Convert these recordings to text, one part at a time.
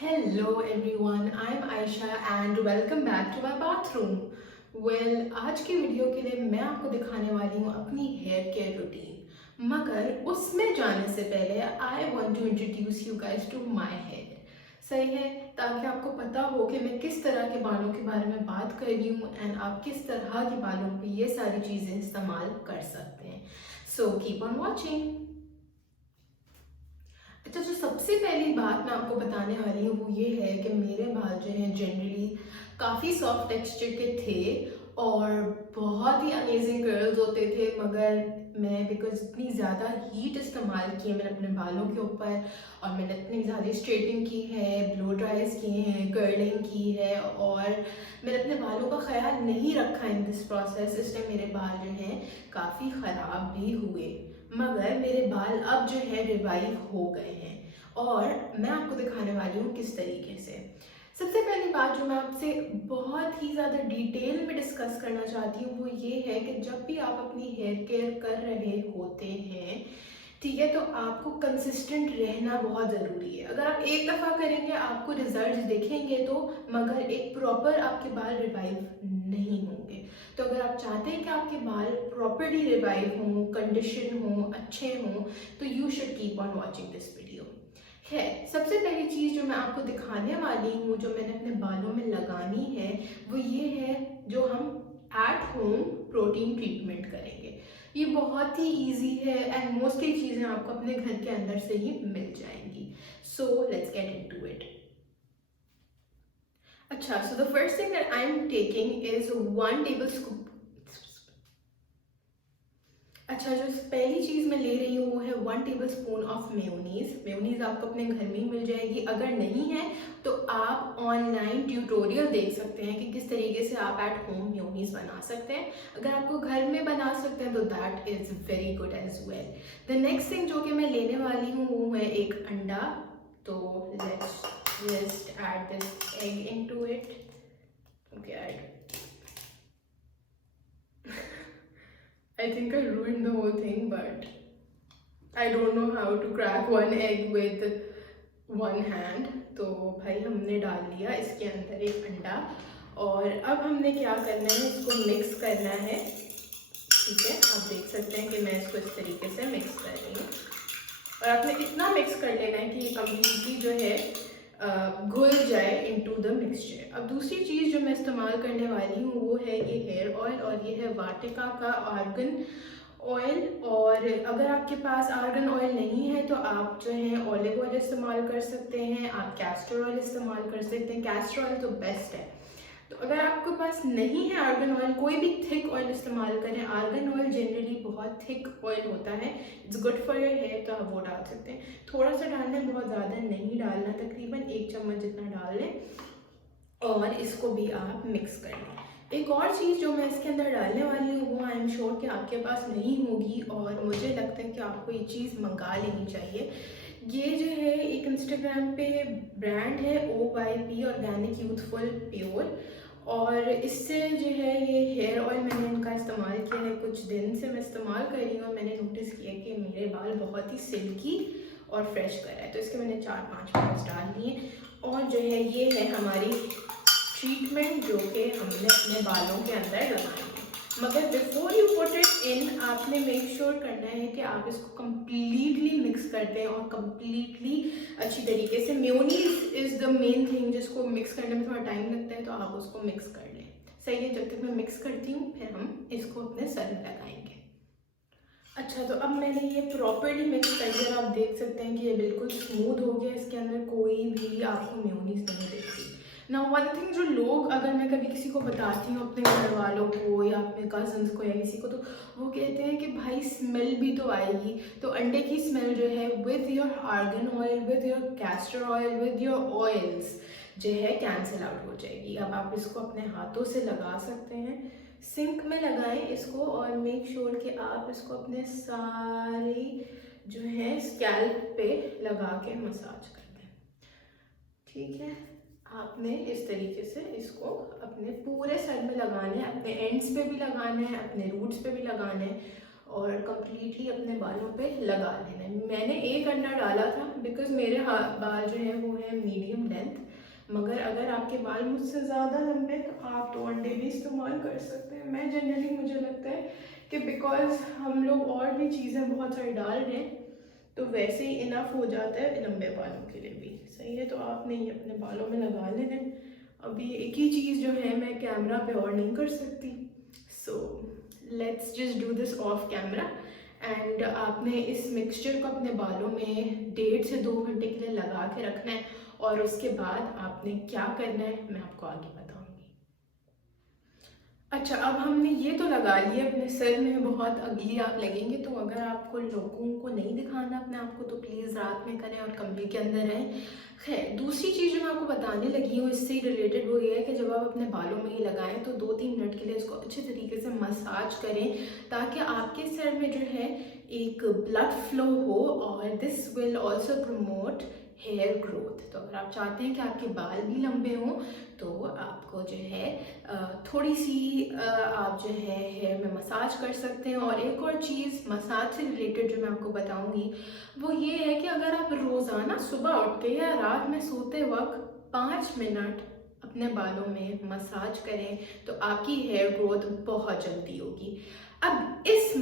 Hello everyone, I'm Aisha and welcome back to my bathroom. आज की video के लिए मैं आपको दिखाने वाली हूँ अपनी हेयर केयर रूटीन, मगर उसमें जाने से पहले I want to introduce you guys to my hair. सही है, ताकि आपको पता हो कि मैं किस तरह के बालों के बारे में बात कर रही हूँ एंड आप किस तरह के बालों पे ये सारी चीज़ें इस्तेमाल कर सकते हैं। So keep on watching. अच्छा, जो सबसे पहली बात मैं आपको बताने वाली हूँ वो ये है कि मेरे बाल जो हैं जनरली काफ़ी सॉफ्ट टेक्सचर के थे और बहुत ही अमेजिंग कर्ल्स होते थे, मगर मैं बिकॉज इतनी ज़्यादा हीट इस्तेमाल की है मैंने अपने बालों के ऊपर और मैंने इतनी ज़्यादा स्ट्रेटिंग की है, ब्लो ड्राइज किए हैं, कर्लिंग की है और मैंने अपने बालों का ख्याल नहीं रखा इन दिस प्रोसेस, इसलिए मेरे बाल जो हैं काफ़ी ख़राब भी हुए। मगर मेरे बाल अब जो है रिवाइव हो गए हैं और मैं आपको दिखाने वाली हूँ किस तरीके से। सबसे पहली बात जो मैं आपसे बहुत ही ज़्यादा डिटेल में डिस्कस करना चाहती हूँ वो ये है कि जब भी आप अपनी हेयर केयर कर रहे होते हैं, ठीक है, तो आपको कंसिस्टेंट रहना बहुत ज़रूरी है। अगर आप एक दफ़ा करेंगे आपको रिजल्ट दिखेंगे तो, मगर एक प्रॉपर आपके बाल रिवाइव नहीं होंगे। तो अगर आप चाहते हैं कि आपके बाल प्रॉपरली रिवाइव हों, कंडीशन हों, अच्छे हों, तो you should keep on watching this video. है, सबसे पहली चीज़ जो मैं आपको दिखाने वाली हूँ जो मैंने अपने बालों में लगानी है वो ये है, जो हम एट होम प्रोटीन ट्रीटमेंट करेंगे। ये बहुत ही इजी है एंड मोस्टली चीज़ें आपको अपने घर के अंदर से ही मिल जाएंगी। So let's get into it. अच्छा, so the first thing that I am taking is 1 tablespoon. अच्छा, जो पहली चीज़ मैं ले रही हूँ वो है 1 table spoon of mayonnaise. Mayonnaise आपको अपने घर में ही मिल जाएगी, अगर नहीं है तो आप ऑनलाइन ट्यूटोरियल देख सकते हैं कि किस तरीके से आप एट होम मेयोनीज़ बना सकते हैं। अगर आपको घर में बना सकते हैं तो that is very good as well. The next thing जो कि मैं लेने वाली हूँ वो है एक अंडा। तो let's just add this egg into it. Okay, add. I think I ruined the whole thing, but I don't know how to crack one egg with one hand। तो भाई हमने डाल लिया इसके अंदर एक अंडा और अब हमने क्या करना है, इसको मिक्स करना है। ठीक है, आप देख सकते हैं कि मैं इसको इस तरीके से मिक्स कर रही हूँ और आपने इतना मिक्स कर लेना है कि ये कम्प्लीटली जो है घुल जाए इनटू द मिक्सचर। अब दूसरी चीज़ जो मैं इस्तेमाल करने वाली हूँ वो है ये हेयर ऑयल और ये है वाटिका का आर्गन ऑयल। और अगर आपके पास आर्गन ऑयल नहीं है तो आप जो है ऑलिव ऑयल इस्तेमाल कर सकते हैं, आप कैस्टर ऑयल इस्तेमाल कर सकते हैं। कैस्टर ऑयल तो बेस्ट है। तो अगर आपके पास नहीं है आर्गन ऑयल, कोई भी थिक ऑयल इस्तेमाल करें। आर्गन ऑयल जनरली बहुत थिक ऑयल होता है, it's good for your hair, तो आप वो डाल सकते हैं। थोड़ा सा डालना है, बहुत ज़्यादा नहीं डालना, तकरीबन 1 चम्मच जितना डाल लें और इसको भी आप मिक्स कर लें। एक और चीज़ जो मैं इसके अंदर डालने वाली हूँ वो आई एम श्योर कि आपके पास नहीं होगी और मुझे लगता है कि आपको ये चीज़ मंगा लेनी चाहिए। ये जो है एक इंस्टाग्राम पे ब्रांड है OYP ऑर्गेनिक यूथफुल प्योर, और इससे जो है ये हेयर ऑयल मैंने इनका इस्तेमाल किया है, कुछ दिन से मैं इस्तेमाल कर रही हूँ और मैंने नोटिस किया कि मेरे बाल बहुत ही सिल्की और फ्रेश कर रहा है। तो इसके मैंने 4-5 पॉइंट्स डाल दिए और जो है ये है हमारी ट्रीटमेंट जो कि हमने अपने बालों के अंदर लगानी है। मगर before you put it in आपने मेक श्योर करना है कि आप इसको कम्प्लीटली मिक्स करते हैं और कम्प्लीटली अच्छी तरीके से। Mayonnaise is the main thing जिसको मिक्स करने में थोड़ा टाइम लगता है, तो आप उसको मिक्स कर लें। सही है, जब तक मैं मिक्स करती हूँ फिर हम इसको अपने सर में लगाएंगे। अच्छा, तो अब मैंने ये प्रॉपरली मिक्स कर दिया, आप देख सकते हैं कि ये बिल्कुल स्मूथ हो गया, इसके अंदर कोई भी आपको मेयोनीज नहीं दिखती। ना वन थिंग, जो लोग, अगर मैं कभी किसी को बताती हूँ अपने घर वालों को या अपने कजन्स को या किसी को, तो वो कहते हैं कि भाई स्मेल भी तो आएगी। तो अंडे की स्मेल जो है with your argan oil, with your castor oil, with your oils जो है कैंसिल आउट हो जाएगी। अब आप इसको अपने हाथों से लगा सकते हैं, सिंक में लगाएं इसको और मेक श्योर कि आप इसको अपने सारी जो है स्कैल्प पे लगा के मसाज कर दें। ठीक है, आपने इस तरीके से इसको अपने पूरे सर में लगाना है, अपने एंड्स पे भी लगाना है, अपने रूट्स पे भी लगाना है और कम्प्लीटली अपने बालों पे लगा लेना है। मैंने एक अंडा डाला था बिकॉज मेरे बाल जो है वो है मीडियम लेंथ, मगर अगर आपके बाल मुझसे ज़्यादा लंबे हैं तो आप तो अंडे भी इस्तेमाल कर सकते हैं। मैं जनरली मुझे लगता है कि बिकॉज हम लोग और भी चीज़ें बहुत सारी डाल रहे हैं तो वैसे ही इनफ हो जाता है लंबे बालों के लिए भी। सही है, तो आपने ये अपने बालों में लगा लेना है। अभी एक ही चीज़ जो है मैं कैमरा पे और नहीं कर सकती, so let's just do this of camera. And आपने इस मिक्सचर को अपने बालों में 1.5 से 2 घंटे के लिए लगा के रखना है और उसके बाद आपने क्या करना है मैं आपको आगे बताऊंगी। अच्छा, अब हमने ये तो लगा लिया अपने सर में, बहुत अगली आप लगेंगे, तो अगर आपको लोगों को नहीं दिखाना अपने आप को तो प्लीज़ रात में करें और कमरे के अंदर रहें। खैर, दूसरी चीज़ जो मैं आपको बताने लगी हूँ इससे रिलेटेड वो ये है कि जब आप अपने बालों में ही लगाएं तो 2-3 मिनट के लिए इसको अच्छे तरीके से मसाज करें ताकि आपके सर में जो है एक ब्लड फ्लो हो और this will also promote hair growth. तो अगर आप चाहते हैं कि आपके बाल भी लंबे हों तो आपको जो है थोड़ी सी आप जो है हेयर में मसाज कर सकते हैं। और एक और चीज़ मसाज से रिलेटेड जो मैं आपको बताऊंगी वो ये है कि अगर आप रोज़ाना सुबह उठ के या रात में सोते वक्त 5 मिनट अपने बालों में मसाज करें तो आपकी हेयर ग्रोथ बहुत जल्दी होगी। अब इस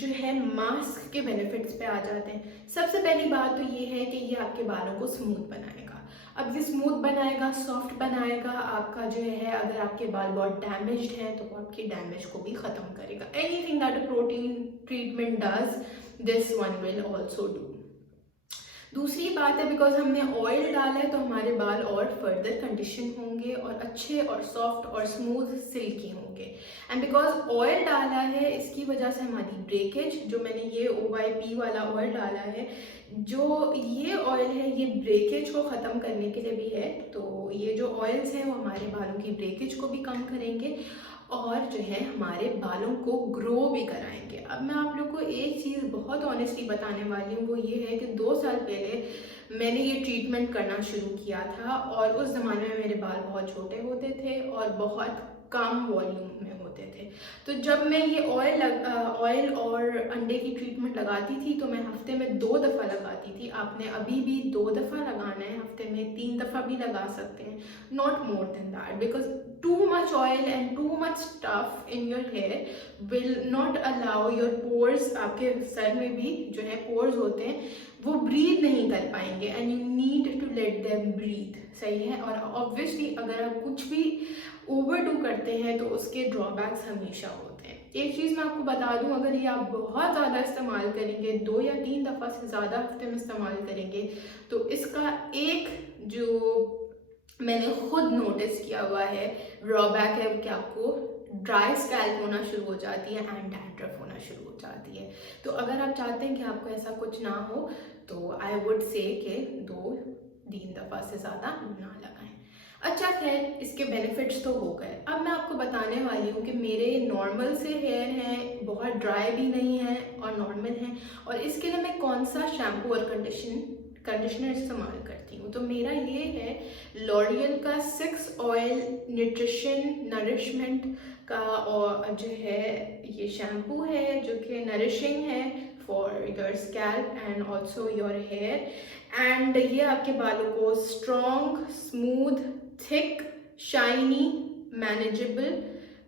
जो है मास्क के बेनिफिट्स पे आ जाते हैं। सबसे पहली बात तो ये है कि ये आपके बालों को स्मूथ बनाएगा। अब ये स्मूथ बनाएगा, सॉफ्ट बनाएगा आपका जो है, अगर आपके बाल बहुत डैमेज्ड हैं तो वो आपके डैमेज को भी ख़त्म करेगा। Anything that a protein treatment does this one will also do. दूसरी बात है बिकॉज हमने ऑयल डाला है तो हमारे बाल और फर्दर कंडीशन होंगे और अच्छे और सॉफ्ट और स्मूथ सिल्की होंगे। एंड बिकॉज ऑयल डाला है इसकी वजह से हमारी ब्रेकेज, जो मैंने ये OYP वाला ऑयल डाला है, जो ये ऑयल है ये ब्रेकेज को ख़त्म करने के लिए भी है। तो ये जो ऑयल्स हैं वो हमारे बालों की ब्रेकेज को भी कम करेंगे और जो है हमारे बालों को ग्रो भी कराएंगे। अब मैं आप लोग को एक चीज़ बहुत ऑनेस्टली बताने वाली हूँ, वो ये है कि 2 साल पहले मैंने ये ट्रीटमेंट करना शुरू किया था और उस ज़माने में मेरे बाल बहुत छोटे होते थे और बहुत कम वॉल्यूम में होते थे। तो जब मैं ये ऑयल और अंडे की ट्रीटमेंट लगाती थी तो मैं हफ्ते में 2 दफ़ा लगाती थी। आपने अभी भी 2 दफ़ा लगाना है, हफ्ते में 3 दफ़ा भी लगा सकते हैं, not more than that, because too much oil and too much stuff in your hair will not allow your pores, आपके सर में भी जो है pores होते हैं वो ब्रीथ नहीं कर पाएंगे and you need to let them breathe. सही है, और ऑब्वियसली अगर आप कुछ भी ओवरडू करते हैं तो उसके ड्रॉबैक्स हमेशा होते हैं। एक चीज़ मैं आपको बता दूं, अगर ये आप बहुत ज़्यादा इस्तेमाल करेंगे, 2 या 3 दफ़ा से ज़्यादा हफ्ते में इस्तेमाल करेंगे तो इसका एक जो मैंने खुद नोटिस किया हुआ है ड्रॉबैक है कि आपको ड्राई स्कैल्प होना शुरू हो जाती है एंड डैंड्रफ होना शुरू हो जाती है। तो अगर आप चाहते हैं कि आपको ऐसा कुछ ना हो तो आई वुड से कि 2-3 दफ़ा से ज़्यादा ना लगाएं। अच्छा खैर, इसके बेनिफिट्स तो हो गए। अब मैं आपको बताने वाली हूँ कि मेरे नॉर्मल से हेयर हैं, बहुत ड्राई भी नहीं है और नॉर्मल हैं, और इसके लिए मैं कौन सा शैम्पू और कंडीशनर इस्तेमाल करती हूँ। तो मेरा ये है लॉरियल का 6 ऑयल न्यूट्रिशन नरिशमेंट का, और जो है ये शैम्पू है जो कि नरिशिंग है for your scalp and also your hair. And ये आपके बालों को strong, smooth, thick, shiny, manageable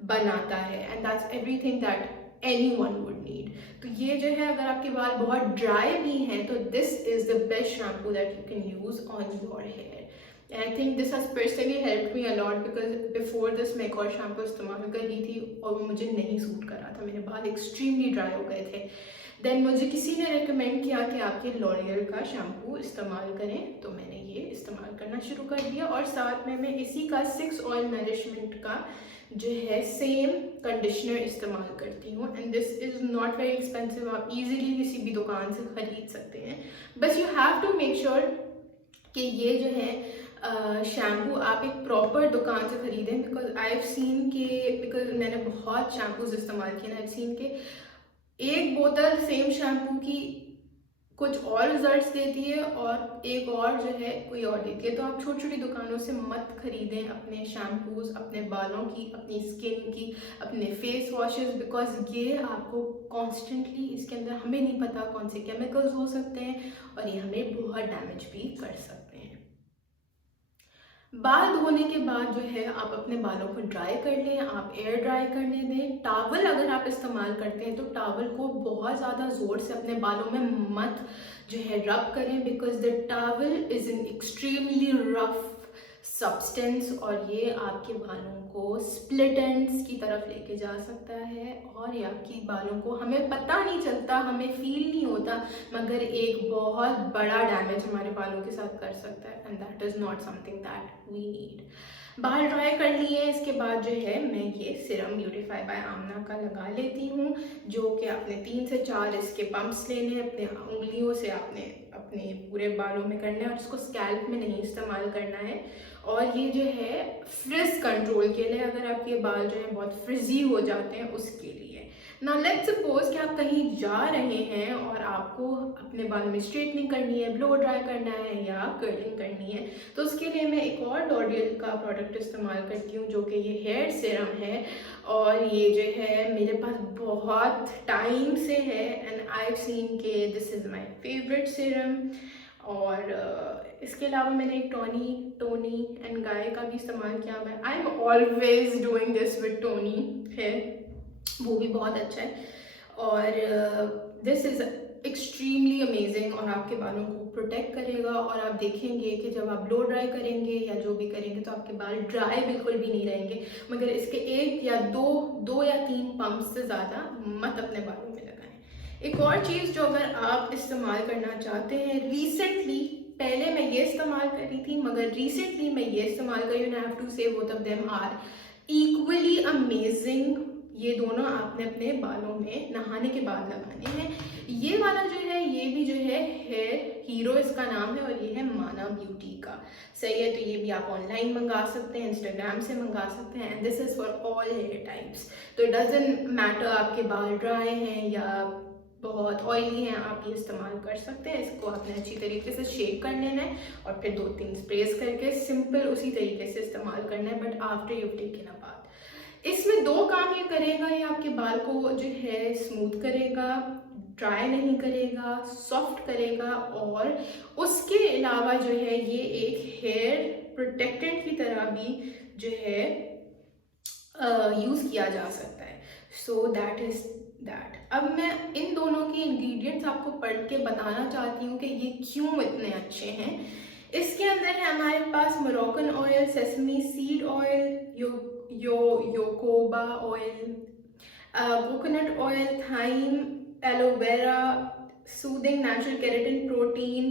बनाता है and that's everything that anyone would need. तो ये जो है अगर आपके बाल बहुत ड्राई भी हैं तो this is the best shampoo that you can use on your hair. And I think this has personally help me a lot because before this मैं एक और शैम्पू इस्तेमाल कर रही थी और वो मुझे नहीं सूट कर रहा था, मेरे बाल एक्सट्रीमली ड्राई हो गए थे। देन मुझे किसी ने रिकमेंड किया कि आप ये लॉरियल का शैम्पू इस्तेमाल करें, तो मैंने ये इस्तेमाल करना शुरू कर दिया और साथ में मैं इसी का 6 ऑयल नरिशमेंट का जो है सेम कंडीशनर इस्तेमाल करती हूँ। And this is not very expensive, आप इजीली किसी भी दुकान से ख़रीद सकते हैं। बस you have to make sure कि ये जो है शैम्पू आप एक प्रॉपर दुकान से ख़रीदें, बिकॉज आई हैव सीन के, बिकॉज मैंने बहुत शैम्पूज इस्तेमाल किए, आई हैव सीन के एक बोतल सेम शैम्पू की कुछ और रिजल्ट्स देती है और एक और जो है कोई और देती है। तो आप छोटी छोटी दुकानों से मत खरीदें अपने शैम्पूज, अपने बालों की, अपनी स्किन की, अपने फेस वॉशेस, बिकॉज ये आपको कॉन्स्टेंटली, इसके अंदर हमें नहीं पता कौन से केमिकल्स हो सकते हैं और ये हमें बहुत डैमेज भी कर सकते हैं। बाल धोने के बाद जो है आप अपने बालों को ड्राई कर लें, आप एयर ड्राई करने दें। टॉवल अगर आप इस्तेमाल करते हैं तो टॉवल को बहुत ज़्यादा ज़ोर से अपने बालों में मत जो है रब करें, because the towel is an extremely rough substance और ये आपके बालों को स्प्लिट एंड्स की तरफ लेके जा सकता है और ये आपकी बालों को, हमें पता नहीं चलता, हमें फील नहीं होता, मगर एक बहुत बड़ा डैमेज हमारे बालों के साथ कर सकता है, and that is not something that we need. बाल ड्राई कर लिए, इसके बाद जो है मैं ये सीरम ब्यूटीफाई बाय आमना का लगा लेती हूँ, जो कि आपने 3 से 4 इसके पंप्स लेने हैं, अपने उंगलियों से आपने अपने पूरे बालों में करना है और इसको स्कैल्प में नहीं इस्तेमाल करना है। और ये जो है फ्रिज कंट्रोल के लिए, अगर आपके बाल जो है बहुत फ्रिजी हो जाते हैं उसके लिए। नाउ लेट्स सपोज कि आप कहीं जा रहे हैं और आपको अपने बालों में स्ट्रेटनिंग करनी है, ब्लो ड्राई करना है या कर्लिंग करनी है, तो उसके लिए मैं एक और लॉरियल का प्रोडक्ट इस्तेमाल करती हूँ, जो कि ये हेयर सीरम है। और ये जो है मेरे पास बहुत टाइम से है एंड आई हैव सीन के this is my favourite serum. और इसके अलावा मैंने एक टोनी एंड गाय का भी इस्तेमाल किया हुआ है। I am always doing this with Tony है, वो भी बहुत अच्छा है। और दिस इज़ एक्सट्रीमली अमेजिंग और आपके बालों को प्रोटेक्ट करेगा। और आप देखेंगे कि जब आप ब्लो ड्राई करेंगे या जो भी करेंगे तो आपके बाल ड्राई बिल्कुल भी नहीं रहेंगे, मगर इसके 1 या 2 या 3 पंप से ज़्यादा मत अपने बालों में लगाएं। एक और चीज़ जो अगर आप इस्तेमाल करना चाहते हैं, रिसेंटली, पहले मैं ये इस्तेमाल करी थी मगर रिसेंटली मैं ये इस्तेमाल करी, I have to say both of them are equally amazing. ये दोनों आपने अपने बालों में नहाने के बाद लगाने हैं। ये वाला जो है ये भी जो है हेयर हीरो इसका नाम है और ये है माना ब्यूटी का, सही है। तो ये भी आप ऑनलाइन मंगा सकते हैं, इंस्टाग्राम से मंगा सकते हैं, and this is for all hair types. तो इट डजंट मैटर आपके बाल ड्राई हैं या बहुत ऑयली हैं, आप ये इस्तेमाल कर सकते हैं। इसको आपने अच्छी तरीके से शेक कर लेना है और फिर 2-3 स्प्रेस करके सिंपल उसी तरीके से इस्तेमाल करना है, but after you taken a bath. इसमें 2 काम ये करेगा, ये आपके बाल को जो है स्मूथ करेगा, ड्राई नहीं करेगा, सॉफ्ट करेगा, और उसके अलावा जो है ये एक हेयर प्रोटेक्टेंट की तरह भी जो है यूज़ किया जा सकता है। So that is that. अब मैं इन दोनों के इंग्रेडिएंट्स आपको पढ़ के बताना चाहती हूँ कि ये क्यों इतने अच्छे हैं। इसके अंदर है हमारे पास Moroccan oil, sesame seed oil, jojoba oil, coconut oil, thyme, aloe vera, soothing natural keratin,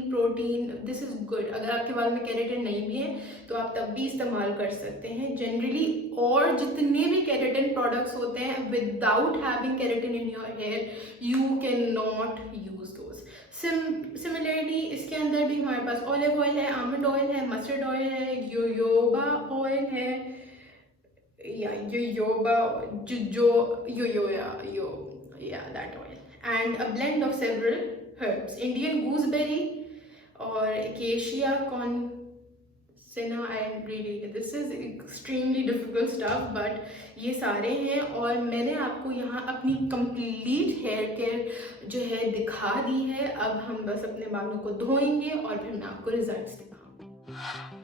protein. This is good. अगर आपके बाल में केराटिन नहीं भी है तो आप तब भी इस्तेमाल कर सकते हैं जनरली। और जितने भी केराटिन प्रोडक्ट्स होते हैं, without having keratin in your hair you can not use those. Similarly इसके अंदर भी हमारे पास ऑलिव ऑयल है, आमंड ऑयल है, मस्टर्ड ऑयल है, योयोबा ऑयल है, या jojoba that oil, and a blend of several herbs, Indian gooseberry or acacia consina, and really this is extremely difficult stuff, but ये सारे हैं। और मैंने आपको यहाँ अपनी कंप्लीट हेयर केयर जो है दिखा दी है। अब हम बस अपने बालों को धोएंगे और फिर मैं आपको रिजल्ट्स दिखाऊंगी।